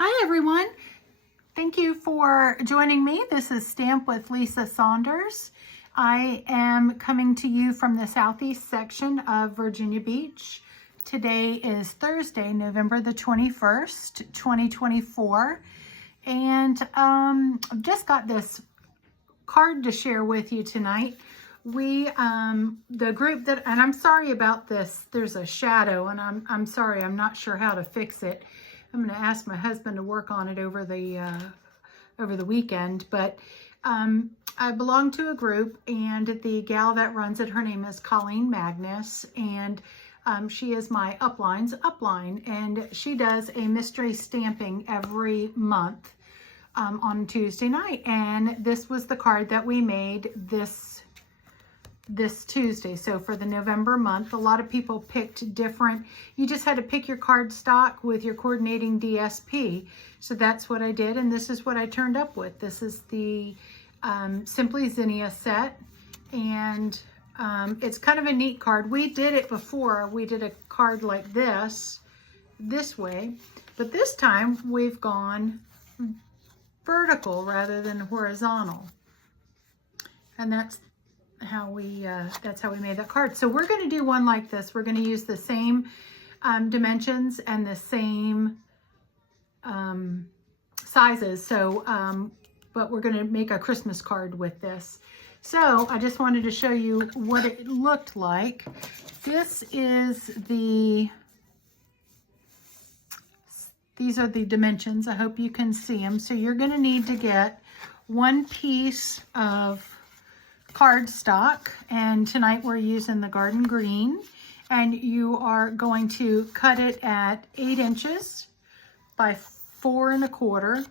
Hi everyone. Thank you for joining me. This is Stamp with Lisa Saunders. I am coming to you from the southeast section of Virginia Beach. Today is Thursday, November the 21st, 2024. And I've just got this card to share with you tonight. The group that, and I'm sorry about this, there's a shadow and I'm sorry, I'm not sure how to fix it. I'm going to ask my husband to work on it over the weekend, but I belong to a group, and the gal that runs it, her name is Colleen Magnus, and she is my upline's upline, and she does a mystery stamping every month on Tuesday night, and this was the card that we made this Tuesday. So for the November month, a lot of people picked different, you just had to pick your card stock with your coordinating DSP. So that's what I did, and this is what I turned up with. This is the Simply Zinnia set, and it's kind of a neat card. We did it before. We did a card like this way, but this time we've gone vertical rather than horizontal, and that's how we made that card. So we're going to do one like this. We're going to use the same dimensions and the same sizes. So but we're going to make a Christmas card with this. So I just wanted to show you what it looked like. These are the dimensions. I hope you can see them. So you're going to need to get one piece of cardstock, and tonight we're using the garden green, and you are going to cut it at 8 inches by 4 1/4,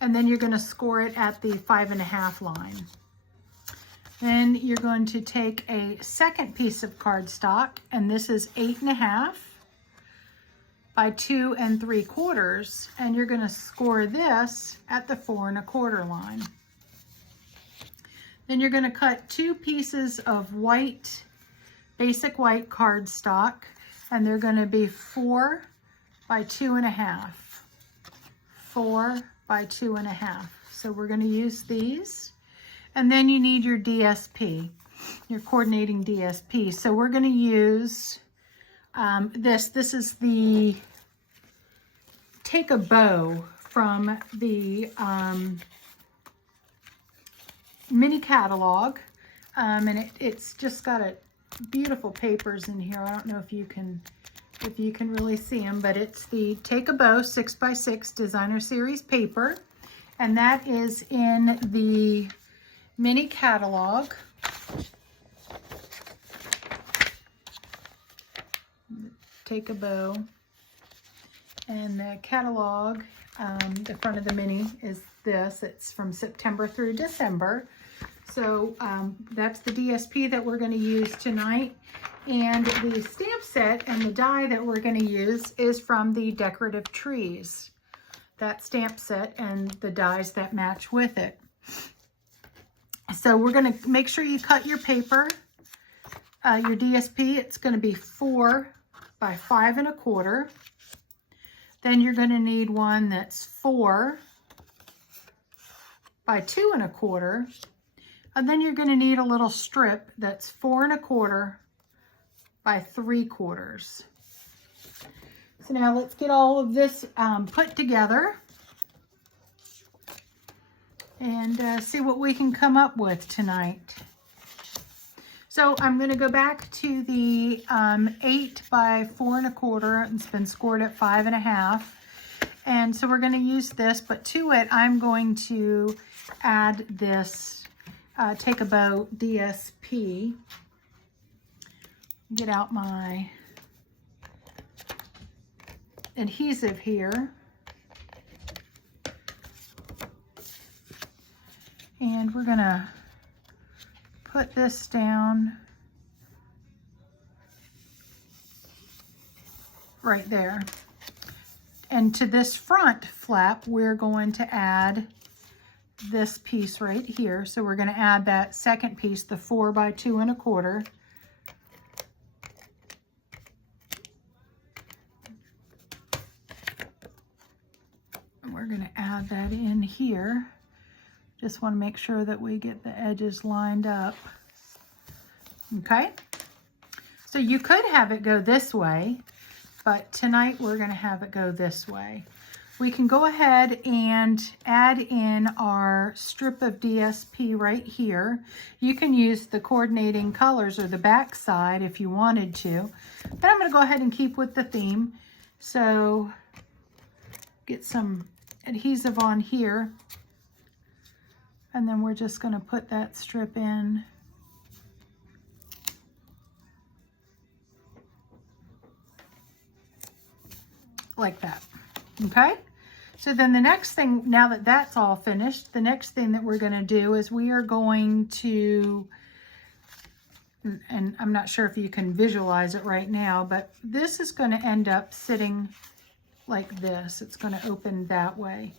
and then you're going to score it at the 5 1/2 line. Then you're going to take a second piece of cardstock, and this is 8 1/2 by 2 3/4, and you're going to score this at the 4 1/4 line. Then you're going to cut 2 pieces of white, basic white cardstock, and they're going to be 4 by 2 1/2. 4 by 2 1/2. So we're going to use these. And then you need your DSP, your coordinating DSP. So we're going to use this. This is the Take a Bow from the mini catalog, and it's just got beautiful papers in here. I don't know if you can really see them, but it's the Take a Bow 6x6 designer series paper, and that is in the mini catalog. Take a Bow, and the catalog, the front of the mini is this. It's from September through December. So that's the DSP that we're going to use tonight. And the stamp set and the die that we're going to use is from the Decorative Trees. That stamp set and the dies that match with it. So we're going to make sure you cut your paper, your DSP. It's going to be 4 by 5 1/4. Then you're going to need one that's 4 by 2 1/4, and then you're going to need a little strip that's 4 1/4 by 3/4. So now let's get all of this put together and see what we can come up with tonight. So I'm going to go back to the 8 by 4 1/4, and it's been scored at 5 1/2. And so we're going to use this, but to it, I'm going to add this Take a Bow DSP. Get out my adhesive here. And we're going to put this down right there. And to this front flap, we're going to add this piece right here. So we're going to add that second piece, the 4 by 2 1/4. we're going to add that in here. Just want to make sure that we get the edges lined up. Okay, so you could have it go this way, but tonight we're going to have it go this way. We can go ahead and add in our strip of DSP right here. You can use the coordinating colors or the back side if you wanted to, but I'm going to go ahead and keep with the theme. So get some adhesive on here, and then we're just going to put that strip in. Like that. Okay, so then the next thing, now that that's all finished, the next thing that we're going to do is we are going to, and I'm not sure if you can visualize it right now, but this is going to end up sitting like this. It's going to open that way.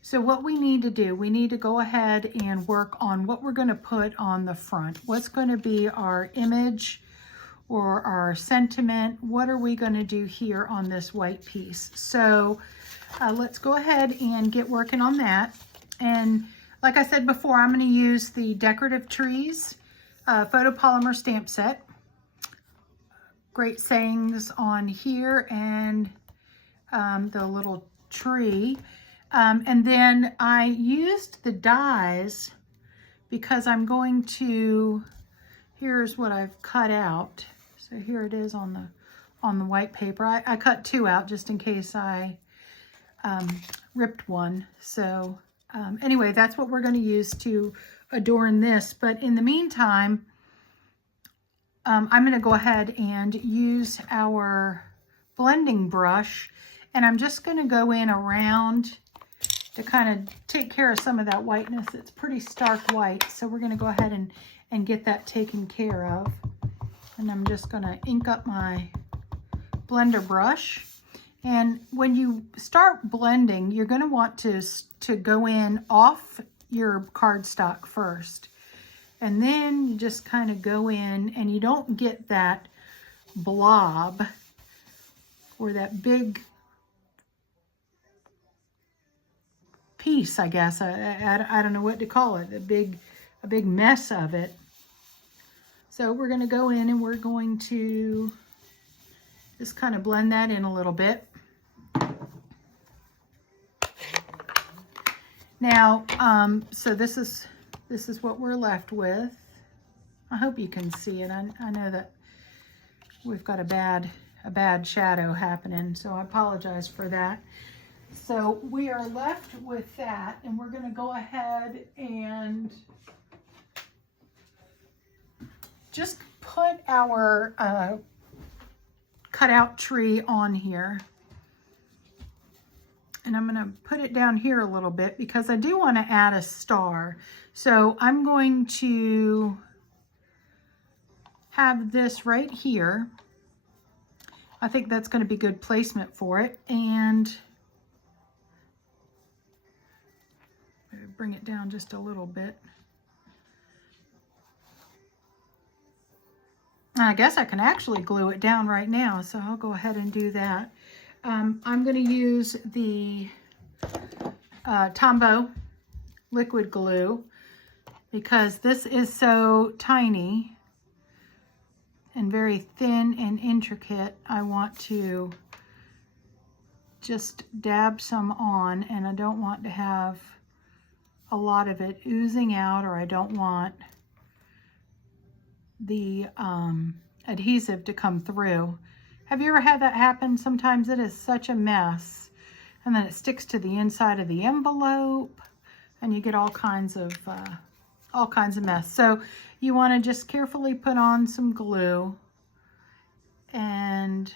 So what we need to do, we need to go ahead and work on what we're going to put on the front. What's going to be our image or our sentiment? What are we going to do here on this white piece? So let's go ahead and get working on that. And like I said before, I'm going to use the Decorative Trees photopolymer stamp set. Great sayings on here, and the little tree. And then I used the dies because I'm going to, here's what I've cut out. So here it is on the white paper. I cut two out just in case I ripped one. So anyway, that's what we're going to use to adorn this. But in the meantime, I'm going to go ahead and use our blending brush, and I'm just going to go in around to kind of take care of some of that whiteness. It's pretty stark white, so we're going to go ahead and get that taken care of. And I'm just going to ink up my blender brush. And when you start blending, you're going to want to go in off your cardstock first. And then you just kind of go in, and you don't get that blob or that big piece, I guess. I don't know what to call it, a big mess of it. So we're going to go in and we're going to just kind of blend that in a little bit. Now, so this is what we're left with. I hope you can see it. I know that we've got a bad shadow happening, so I apologize for that. So we are left with that, and we're going to go ahead and just put our cutout tree on here. And I'm going to put it down here a little bit because I do want to add a star. So I'm going to have this right here. I think that's going to be good placement for it. And bring it down just a little bit. I guess I can actually glue it down right now, so I'll go ahead and do that. I'm going to use the Tombow liquid glue because this is so tiny and very thin and intricate. I want to just dab some on, and I don't want to have a lot of it oozing out, or I don't want the adhesive to come through. Have you ever had that happen? Sometimes it is such a mess, and then it sticks to the inside of the envelope, and you get all kinds of mess. So you want to just carefully put on some glue. And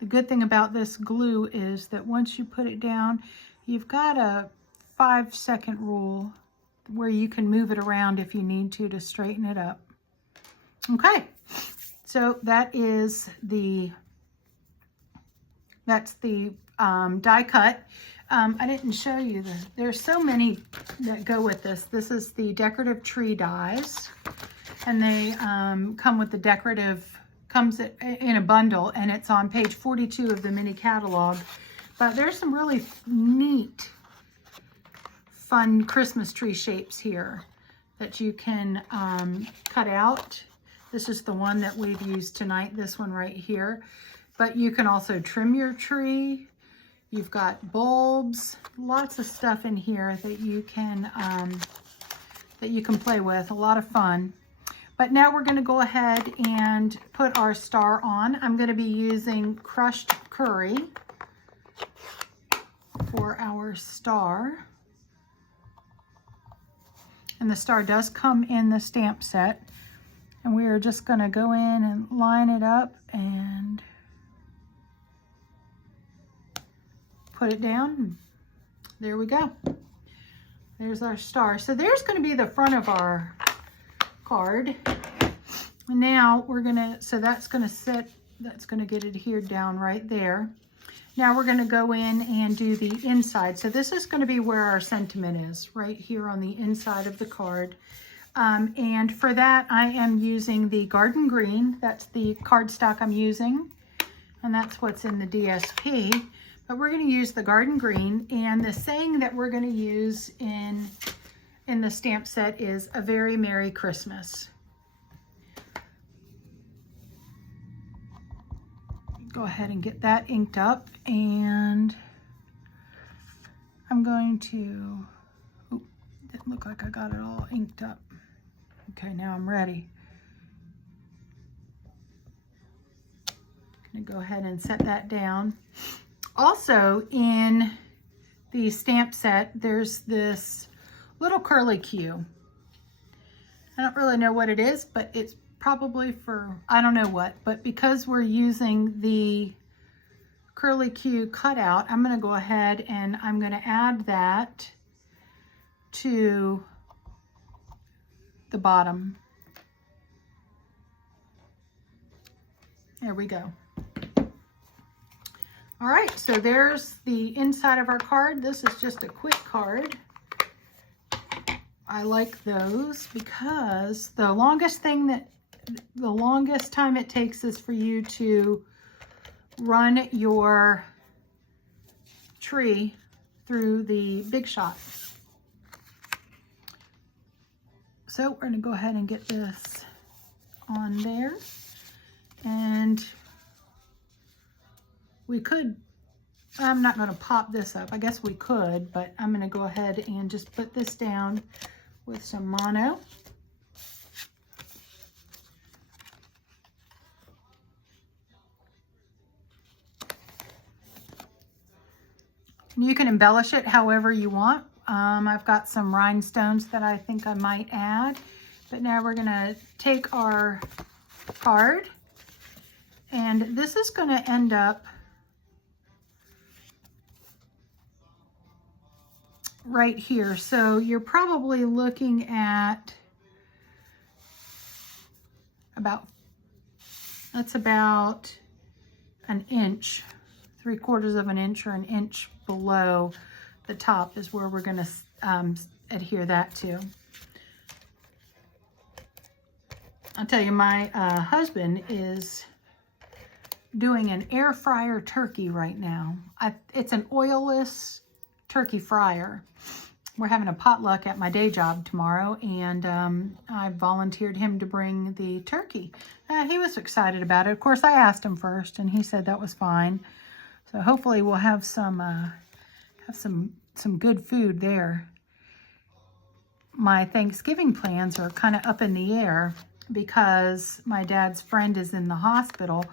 the good thing about this glue is that once you put it down, you've got a 5-second rule where you can move it around if you need to straighten it up. Okay, so that's the die cut. I didn't show you there's so many that go with this. This is the decorative tree dies, and they come with the decorative, comes in a bundle, and it's on page 42 of the mini catalog. But there's some really neat, fun Christmas tree shapes here that you can cut out. This is the one that we've used tonight, this one right here. But you can also trim your tree. You've got bulbs, lots of stuff in here that you can play with, a lot of fun. But now we're gonna go ahead and put our star on. I'm gonna be using crushed curry for our star. And the star does come in the stamp set. And we are just gonna go in and line it up and put it down. There we go. There's our star. So there's gonna be the front of our card. Now we're gonna, so that's gonna sit, that's gonna get adhered down right there. Now we're gonna go in and do the inside. So this is gonna be where our sentiment is, right here on the inside of the card. And for that, I am using the Garden Green. That's the cardstock I'm using. And that's what's in the DSP. But we're gonna use the Garden Green. And the saying that we're gonna use in the stamp set is "A Very Merry Christmas." Go ahead and get that inked up, and I'm going to, oh, didn't look like I got it all inked up. Okay, now I'm ready. I'm gonna go ahead and set that down. Also in the stamp set, there's this little curly Q. I don't really know what it is, but it's probably for, I don't know what, but because we're using the curly Q cutout, I'm gonna go ahead and I'm gonna add that to the bottom. There we go. All right, so there's the inside of our card. This is just a quick card. I like those because the longest time it takes is for you to run your tree through the Big Shot. So we're gonna go ahead and get this on there. And we could, I'm not gonna pop this up. I guess we could, but I'm gonna go ahead and just put this down with some mono. You can embellish it however you want. I've got some rhinestones that I think I might add. But now we're gonna take our card, and this is gonna end up right here. So you're probably looking at that's about an inch, 3/4 of an inch or an inch below the top is where we're going to adhere that to. I'll tell you, my husband is doing an air fryer turkey right now. It's an oilless turkey fryer. We're having a potluck at my day job tomorrow, and I volunteered him to bring the turkey. He was excited about it. Of course, I asked him first, and he said that was fine. So hopefully we'll have some good food there. My Thanksgiving plans are kind of up in the air because my dad's friend is in the hospital.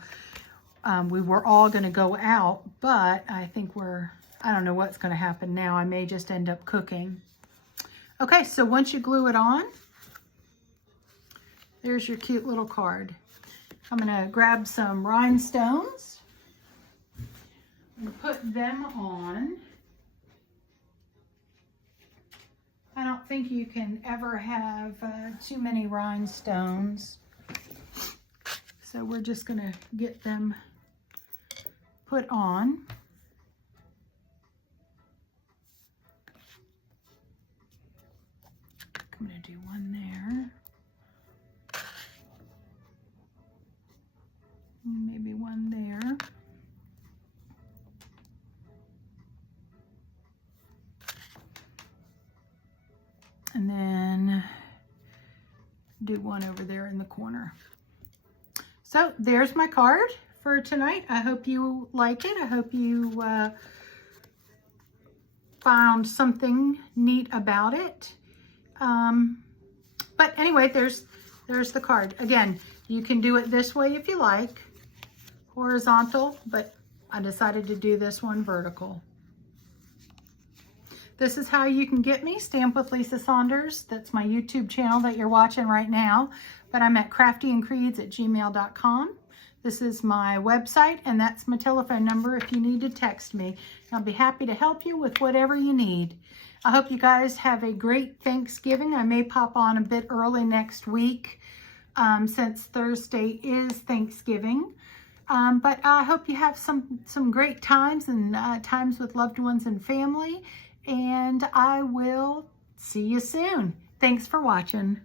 We were all going to go out, but I think I don't know what's going to happen now. I may just end up cooking. Okay, so once you glue it on, there's your cute little card. I'm going to grab some rhinestones and put them on. I don't think you can ever have too many rhinestones. So we're just going to get them put on. I'm going to do one there. Maybe one there. And then do one over there in the corner. So there's my card for tonight. I hope you like it. I hope you found something neat about it. But anyway, there's the card. Again, you can do it this way if you like, horizontal, but I decided to do this one vertical. This is how you can get me, Stamp with Lisa Saunders. That's my YouTube channel that you're watching right now. But I'm at craftyandcreeds@gmail.com. This is my website, and that's my telephone number if you need to text me. I'll be happy to help you with whatever you need. I hope you guys have a great Thanksgiving. I may pop on a bit early next week since Thursday is Thanksgiving. But I hope you have some great times and times with loved ones and family. And I will see you soon. Thanks for watching.